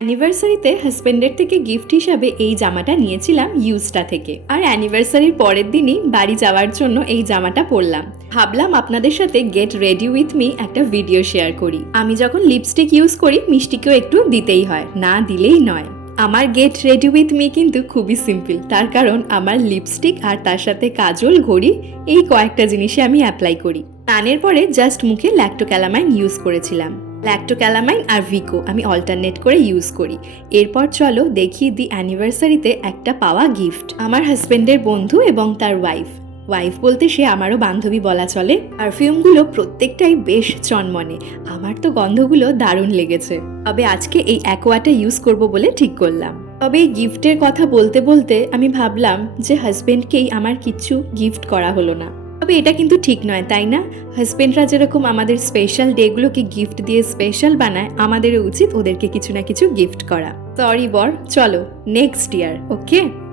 অ্যানিভার্সারিতে হাজবেন্ডের থেকে গিফট হিসাবে এই জামাটা নিয়েছিলাম ইউজটা থেকে। আর অ্যানিভার্সারির পরের দিনই বাড়ি যাওয়ার জন্য এই জামাটা পরলাম। ভাবলাম আপনাদের সাথে গেট রেডি উইথ মি একটা ভিডিও শেয়ার করি। আমি যখন লিপস্টিক ইউজ করি, মিষ্টিকেও একটু দিতেই হয়, না দিলেই নয়। আমার গেট রেডি উইথ মি কিন্তু খুবই সিম্পল তার কারণ আমার লিপস্টিক আর তার সাথে কাজল ঘড়ি, এই কয়েকটা জিনিসে আমি অ্যাপ্লাই করি। টানের পরে জাস্ট মুখে ল্যাক্টোক্যালামাইন ইউজ করেছিলাম। ল্যাক্টোক্যালামাইন আর ভিকো আমি অল্টারনেট করে ইউজ করি। এরপর চলো দেখি দি অ্যানিভার্সারিতে একটা পাওয়া গিফট আমার হাজবেন্ডের বন্ধু এবং তার ওয়াইফ ওয়াইফ বলতে সে আমারও বান্ধবী বলা চলে। পারফিউমগুলো প্রত্যেকটাই বেশ চনমনে। আমার তো গন্ধগুলো দারুণ লেগেছে। তবে আজকে এই অ্যাকোয়াটা ইউজ করব বলে ঠিক করলাম। তবে এই গিফটের কথা বলতে বলতে আমি ভাবলাম যে হাজবেন্ডকেই আমার কিচ্ছু গিফট করা হলো না। তবে এটা কিন্তু ঠিক নয়, তাই না? হাজব্যান্ডরা যেরকম আমাদের স্পেশাল ডেগুলোকে গিফট দিয়ে স্পেশাল বানায়, আমাদেরও উচিত ওদেরকে কিছু না কিছু গিফট করা। সরি বর, চলো নেক্সট ইয়ার ওকে